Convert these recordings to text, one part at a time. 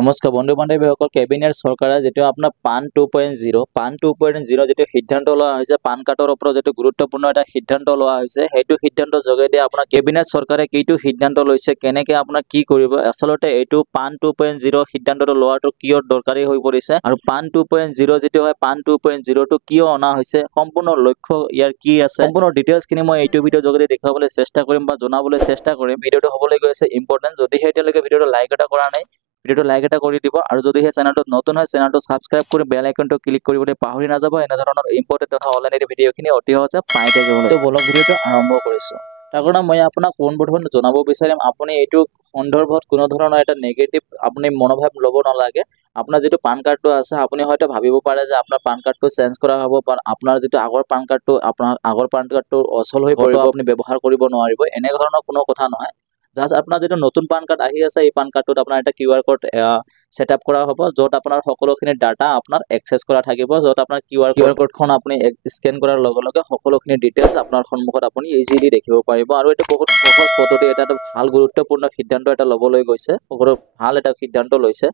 নমস্কাৰ বন্ধু বান্ধৱীসকল, কেবিনেট চৰকাৰে যেটো আপোনাৰ পান 2.0 যেটো সিদ্ধান্ত লোৱা হৈছে, পান কাৰ্ডৰ ওপৰত যেটো গুৰুত্বপূৰ্ণ এটা সিদ্ধান্ত লোৱা হৈছে, সেইটো সিদ্ধান্তৰ যোগেদি আপোনাৰ কেবিনেট চৰকাৰে কিটো সিদ্ধান্ত লৈছে, কেনেকে আপোনাৰ কি কৰিব, আচলতে এইটো পান 2.0 সিদ্ধান্তটো লোৱাটো কিয় দৰকাৰী হৈ পৰিছে আৰু পান 2.0 যেটো হয় পান 2.0 টো কিয় অনা হৈছে, সম্পূৰ্ণ লক্ষ্য ইয়াৰ কি আছে, সম্পূৰ্ণ ডিটেইলছ খিনি মই এইটো ভিডিঅ যোগেদি দেখাবলৈ চেষ্টা কৰিম বা জনাবলৈ চেষ্টা কৰিম। ভিডিঅটো হ'বলৈ গৈছে ইম্পৰ্টেন্ট। যদিহে এতিয়ালৈকে ভিডিঅটো লাইক এটা কৰা নাই, ভিডিঅটো লাইক এটা কৰি দিব আৰু যদি হে চেনেলটো নতুন হয় চেনেলটো সাবস্ক্ৰাইব কৰি বেল আইকনটো ক্লিক কৰিবলৈ পাহৰি নাযাব। এনে ধৰণৰ ইম্পৰ্টেন্ট তথা অনলাইন ভিডিঅখিনি অতি সহজে পাই থাকিবলৈ। তো বলক ভিডিঅটো আৰম্ভ কৰিছো। তাৰ কাৰণে মই আপোনাক পোনপ্ৰথমে জনাব বিচাৰিম, আপুনি এইটো সন্দৰ্ভত কোনো ধৰণৰ এটা নেগেটিভ আপুনি মনোভাৱ ল'ব নালাগে। আপোনাৰ যেটো পান কাৰ্ডটো আছে, আপুনি হয়তো ভাবিব পাৰে যে আপোনাৰ পান কাৰ্ডটো চেঞ্জ কৰা হ'ব, বা আপোনাৰ যেটো আগৰ পান কাৰ্ডটো আপোনাৰ আগৰ পান কাৰ্ডটো অচল হৈ পৰিব, আপুনি ব্যৱহাৰ কৰিব নোৱাৰিব, এনে ধৰণৰ কোনো কথা নহয়। জাস্ট আপোনাৰ যেটো নতুন পান কাৰ্ড আহি আছে, এই পান কাৰ্ডটোত আপোনাৰ এটা কিউআৰ কোড সেটআপ কৰা হ'ব, য'ত আপোনাৰ সকলোখিনি ডাটা আপোনাৰ এক্সেছ কৰা থাকিব, য'ত আপোনাৰ কিউআৰ কোডখন আপুনি স্কেন কৰাৰ লগে লগে সকলোখিনি ডিটেইলছ আপোনাৰ সন্মুখত আপুনি ইজিলি দেখিব পাৰিব। আৰু এটা বহুত সহজ পদ্ধতি, এটা ভাল গুৰুত্বপূৰ্ণ সিদ্ধান্ত এটা ল'বলৈ গৈছে, বহুত ভাল এটা সিদ্ধান্ত লৈছে,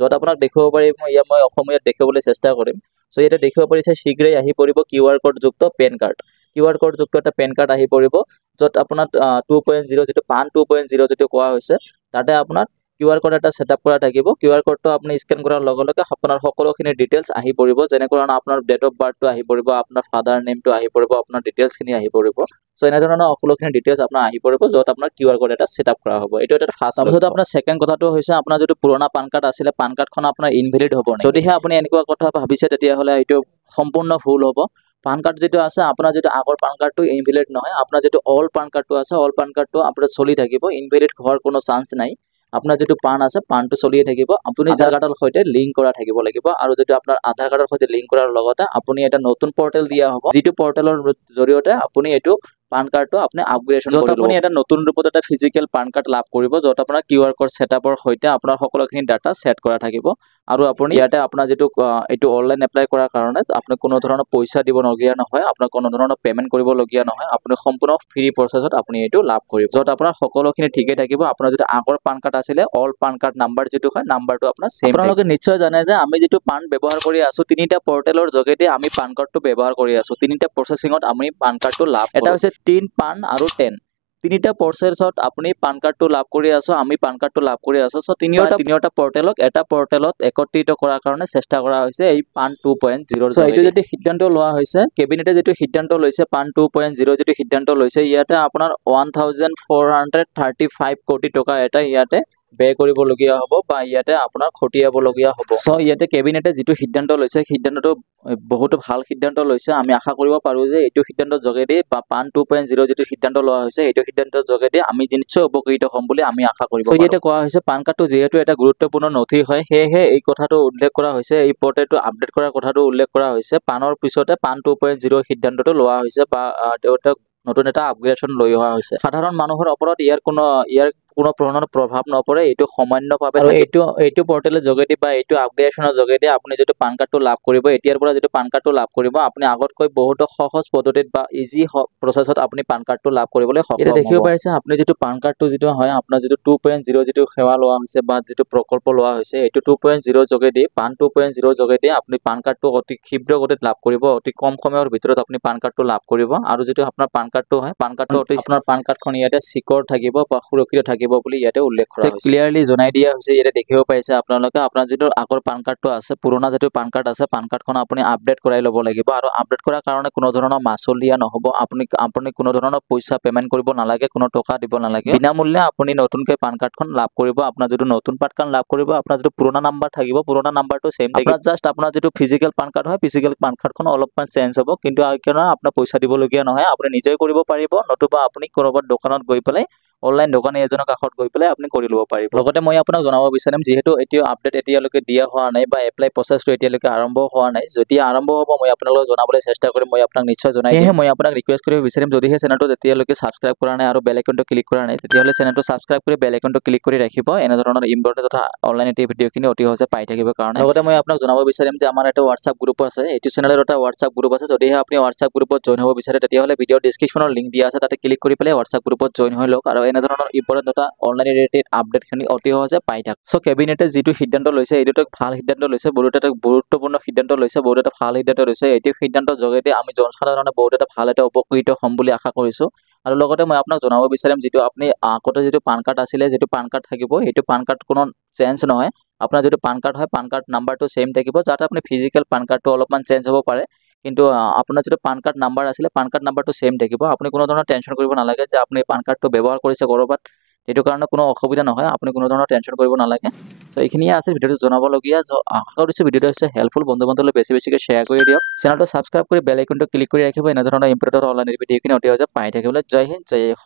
য'ত আপোনাক দেখাব পাৰিম। মই অসমীয়াত দেখাবলৈ চেষ্টা কৰিম। সো ইয়াতে দেখিব পাৰিছে, শীঘ্ৰেই আহি পৰিব কিউআৰ কোড যুক্ত পেন কাৰ্ড। কিউআৰ কোড যুক্ত এটা পেন কাৰ্ড আহি পৰিব, য'ত আপোনাৰ 2.0 যেটো পান 2.0 যেটো কোৱা হৈছে, তাতে আপোনাৰ কিউআৰ কোড এটা সেটআপ কৰা থাকিব। কিউআৰ কোডটো আপুনি স্কেন কৰাৰ লগে লগে আপোনাৰ সকলোখিনি ডিটেইলছ আহি পৰিব, যেনেকৈ আপোনাৰ ডেট অফ বাৰ্থটো আহি পৰিব, আপোনাৰ ফাদাৰ নেমটো আহি পৰিব, আপোনাৰ ডিটেইলছখিনি আহি পৰিব। সো এনে ধৰণৰ সকলোখিনি ডিটেইলছ আপোনাৰ আহি পৰিব, য'ত আপোনাৰ কিউআৰ কোড এটা সেটআপ কৰা হ'ব। এইটো এটা ফাৰ্স্ট। তাৰপিছত আপোনাৰ সেকেন্ড কথাটো হৈছে, আপোনাৰ যেটো পুৰণা পান কাৰ্ড আছিলে, পান কাৰ্ডখন আপোনাৰ ইনভেলিড হ'ব নেকি? যদিহে আপুনি এনেকুৱা কথা ভাবিছে, তেতিয়াহ'লে এইটো সম্পূৰ্ণ ভুল হ'ব। পান কাৰ্ড যেটো আছে, আপোনাৰ যেটো আগৰ পান কাৰ্ডটো ইনভেলিড নহয়, আপোনাৰ যেটো অল পান কাৰ্ডটো আছে, অল পান কাৰ্ডটো আপোনাৰ চলি থাকিব, ইনভেলিড হোৱাৰ কোনো চান্স নাই। আপোনাৰ যেটো পান আছে, পানটো চলিয়ে থাকিব। আপুনি আধাৰ কাৰ্ডৰ সৈতে লিংক কৰা থাকিব লাগিব, আৰু যেটো আপোনাৰ আধাৰ কাৰ্ডৰ সৈতে লিংক কৰাৰ লগতে আপুনি এটা নতুন পৰ্টেল দিয়া হ'ব, যিটো পৰ্টেলৰ জৰিয়তে আপুনি এইটো পান কাৰ্ডটো আপুনি আপগ্ৰেডেশন কৰিব, য'ত আপুনি এটা নতুন ৰূপত এটা ফিজিক্যাল পান কাৰ্ড লাভ কৰিব, য'ত আপোনাৰ কিউআৰ কোড সেটআপৰ সৈতে আপোনাৰ সকলোখিনি ডাটা সেট কৰা থাকিব। আৰু আপুনি ইয়াতে আপোনাৰ যেটো এইটো অনলাইন এপ্লাই কৰাৰ কাৰণে আপুনি কোনো ধৰণৰ পইচা দিবলগীয়া নহয়, আপোনাৰ কোনো ধৰণৰ পেমেন্ট কৰিবলগীয়া নহয়, আপুনি সম্পূৰ্ণ ফ্ৰী প্ৰসেছত আপুনি এইটো লাভ কৰিব, য'ত আপোনাৰ সকলোখিনি ঠিকে থাকিব। আপোনাৰ যেটো আগৰ পান কাৰ্ড আছিলে, অল পান কাৰ্ড নাম্বাৰ যেটো হয়, নাম্বাৰটো আপোনাৰ সেম। আপোনালোকে নিশ্চয় জানে যে আমি যেটো পান ব্যৱহাৰ কৰি আছো, তিনিটা পৰ্টেলৰ যোগেদি আমি পান কাৰ্ডটো ব্যৱহাৰ কৰি আছো, তিনিটা প্ৰসেসিঙত আমি পান কাৰ্ডটো লাভ কৰো। এটা হৈছে 3 পান আৰু 10, তিনিটা প্ৰসেসত আপুনি পান কাৰ্ডটো লাভ কৰি আছো, আমি পান কাৰ্ডটো লাভ কৰি আছো। সো তিনিটা পৰ্টেলক এটা পৰ্টেলত একত্ৰিত কৰাৰ কাৰণে চেষ্টা কৰা হৈছে এই পান 2.0 সো এইটো যেটো সিদ্ধান্ত লোৱা হৈছে, কেবিনেটে যেটো সিদ্ধান্ত লৈছে, পান 2.0 যেটো সিদ্ধান্ত লৈছে, ইয়াতে আপোনাৰ 1435 কোটি টকা এটা ইয়াতে ব্যয় কৰিবলগীয়া হ'ব, বা ইয়াতে আপোনাৰ খটিয়াবলগীয়া হ'ব। সো ইয়াতে কেবিনেটে যেটো সিদ্ধান্ত লৈছে, সিদ্ধান্তটো বহুত ভাল সিদ্ধান্ত লৈছে। আমি আশা কৰিব পাৰো যে এইটো সিদ্ধান্তৰ যোগেদি বা পান 2.0 যেটো সিদ্ধান্ত লোৱা হৈছে, এইটো সিদ্ধান্তৰ যোগেদি আমি নিশ্চয় উপকৃত হ'ম বুলি আমি আশা কৰিব পাৰো। ইয়াতে কোৱা হৈছে, পান কাৰ্ডটো যিহেতু এটা গুৰুত্বপূৰ্ণ নথি হয়, সেয়েহে এই কথাটো উল্লেখ কৰা হৈছে, এই পৰ্টেলটো আপডেট কৰাৰ কথাটো উল্লেখ কৰা হৈছে। পানৰ পিছতে পান 2.0 সিদ্ধান্তটো লোৱা হৈছে, বা নতুন এটা আপগ্ৰেডেশন লৈ অহা হৈছে। সাধাৰণ মানুহৰ ওপৰত ইয়াৰ কোনো ধৰণৰ প্ৰভাৱ নপৰে, এইটো সামান্যভাৱে। আৰু এইটো পৰ্টেলৰ যোগেদি বা এইটো আপগ্ৰেডেশনৰ যোগেদি আপুনি যেটো পান কাৰ্ডটো লাভ কৰিব, এতিয়াৰ পৰা যেটো পান কাৰ্ডটো লাভ কৰিব, আপুনি আগতকৈ বহুত সহজ পদ্ধতিত বা ইজি প্ৰসেসত আপুনি পান কাৰ্ডটো লাভ কৰিবলৈ সক্ষম হ'ব। এতিয়া দেখিব পাইছে, আপুনি যেটো পান কাৰ্ডটো যেটো হয়, আপোনাৰ যেটো 2.0 যেটো সেৱা লোৱা হৈছে বা যেটো প্ৰকল্প লোৱা হৈছে, এইটো 2.0 যোগেদি, পান 2.0 যোগেদি আপুনি পান কাৰ্ডটো অতি ক্ষীপ্ৰ গতিত লাভ কৰিব, অতি কম সময়ৰ ভিতৰত আপুনি পান কাৰ্ডটো লাভ কৰিব। আৰু যেটো আপোনাৰ পান কাৰ্ডটো হয়, পান কাৰ্ডটো আপোনাৰ পান কাৰ্ডখন ইয়াতে সিকিউৰ থাকিব বা সুৰক্ষিত থাকিব বুলি ইয়াতে উল্লেখ কৰা হৈছে, ক্লিয়াৰলি জনাই দিয়া হৈছে। ইয়াতে দেখিব পাইছে আপোনালোকে, আপোনাৰ যেটো আগৰ পান কাৰ্ডটো আছে, পুৰণা যেটো পান কাৰ্ড আছে, পান কাৰ্ডখন আপুনি আপডেট কৰাই ল'ব লাগিব, আৰু আপডেট কৰাৰ কাৰণে কোনো ধৰণৰ মাচুল দিয়া নহ'ব। আপুনি কোনো ধৰণৰ পইচা পেমেন্ট কৰিব নালাগে, কোনো টকা দিব নালাগে, বিনামূল্যে আপুনি নতুনকৈ পান কাৰ্ডখন লাভ কৰিব। আপোনাৰ যেটো নতুন পান কাৰ্ড লাভ কৰিব, আপোনাৰ যেটো পুৰণা নাম্বাৰ থাকিব, পুৰণা নাম্বাৰটো সেম থাকিব, জাস্ট আপোনাৰ যেটো ফিজিক্যাল পান কাৰ্ড হয়, ফিজিক্যাল পান কাৰ্ডখন অলপমান চেঞ্জ হ'ব, কিন্তু আপোনাৰ পইচা দিবলগীয়া নহয়, আপুনি নিজেই কৰিব পাৰিব, নতুবা আপুনি কৰবাত দোকানত গৈ পেলাই, অনলাইন দোকানী এজনৰ কাষত গৈ পেলাই আপুনি কৰি ল'ব পাৰিব। লগতে মই আপোনাক জনাব বিচাৰিম, যিহেতু এতিয়া আপডেট এতিয়ালৈকে দিয়া হোৱা নাই, বা এপ্লাই প্ৰচেছটো এতিয়ালৈকে আৰম্ভ হোৱা নাই, যেতিয়া আৰম্ভ হ'ব মই আপোনালোকক জনাবলৈ চেষ্টা কৰিম, মই আপোনাক নিশ্চয় জনাই দিম। মই আপোনাক ৰিকুৱেষ্ট কৰিব বিচাৰিম, যদিহে চেনেলটো এতিয়ালৈকে সাবস্ক্ৰাইব কৰা নাই আৰু বেল আইকনটো ক্লিক কৰা নাই, তেতিয়াহ'লে চেনেলটো সাবস্ক্ৰাইব কৰি বেল আইকনটো ক্লিক কৰি ৰাখিব, এনে ধৰণৰ ইম্পৰ্টেন্ট তথা অনলাইন ভিডিঅ'খিনি অতি সহজে পাই থাকিবৰ কাৰণে। লগতে মই আপোনাক জনাব বিচাৰিম যে আমাৰ এটা হোৱাটছআপ গ্ৰুপ আছে, এইটো চেনেলৰ এটা হোৱাটছআপ গ্ৰুপ আছে। যদিহে আপুনি হোৱাটছআপ গ্ৰুপত জইন হ'ব বিচাৰে, তেতিয়াহ'লে ভিডিঅ' ডেছক্ৰিপশ্যনৰ লিংক দিয়া আছে, তাতে ক্লিক কৰি পেলাই হোৱাটছআপ গ্ৰুপত জইন হৈ লওক। আৰু এনেধৰণৰ ইম্পৰ্টেণ্ট ডাটা অনলাইন ৰিলেটেড আপডেটখিনি অতি সহজে পাই থাকক। চ' কেবিনেটে যিটো সিদ্ধান্ত লৈছে এইটো এটা ভাল সিদ্ধান্ত লৈছে, বহুত এটা গুৰুত্বপূৰ্ণ সিদ্ধান্ত লৈছে, বহুত এটা ভাল সিদ্ধান্ত লৈছে। এইটো সিদ্ধান্তৰ যোগেদি আমি জনসাধাৰণে বহুত এটা ভাল এটা উপকৃত হ'ম বুলি আশা কৰিছোঁ। আৰু লগতে মই আপোনাক জনাব বিচাৰিম, যিটো আপুনি আগতে যিটো পান কাৰ্ড আছিলে, যিটো পান কাৰ্ড থাকিব, সেইটো পান কাৰ্ড কোনো চেঞ্জ নহয়। আপোনাৰ যিটো পান কাৰ্ড হয়, পান কাৰ্ড নাম্বাৰটো ছেইম থাকিব, যাতে আপুনি ফিজিকেল পান কাৰ্ডটো অলপমান চেঞ্জ হ'ব পাৰে। কিন্তু আপোনাৰ যিটো পান কাৰ্ড নাম্বাৰ আছিলে, পান কাৰ্ড নাম্বাৰটো ছেইম থাকিব। আপুনি কোনো ধৰণৰ টেনশ্যন কৰিব নালাগে যে আপুনি পান কাৰ্ডটো ব্যৱহাৰ কৰিছে ক'ৰবাত, সেইটো কাৰণে কোনো অসুবিধা নহয়, আপুনি কোনো ধৰণৰ টেনশ্যন কৰিব নালাগে। চ' এইখিনিয়ে আছে ভিডিঅ'টো জনাবলগীয়া। আশা কৰিছোঁ ভিডিঅ'টো হৈছে হেল্পফুল, বন্ধু বান্ধৱলৈ বেছিকৈ শ্বেয়াৰ কৰি দিয়ক। চেনেলটো ছাবস্ক্ৰাইব কৰি বেল আইকনটো ক্লিক কৰি ৰাখিব, এনেধৰণৰ ইম্পৰ্টেণ্ট অনলাইন ভিডিঅ'খিনি অতি সহজে পাই থাকিবলৈ। জয় হিন্দ, জয় অসম।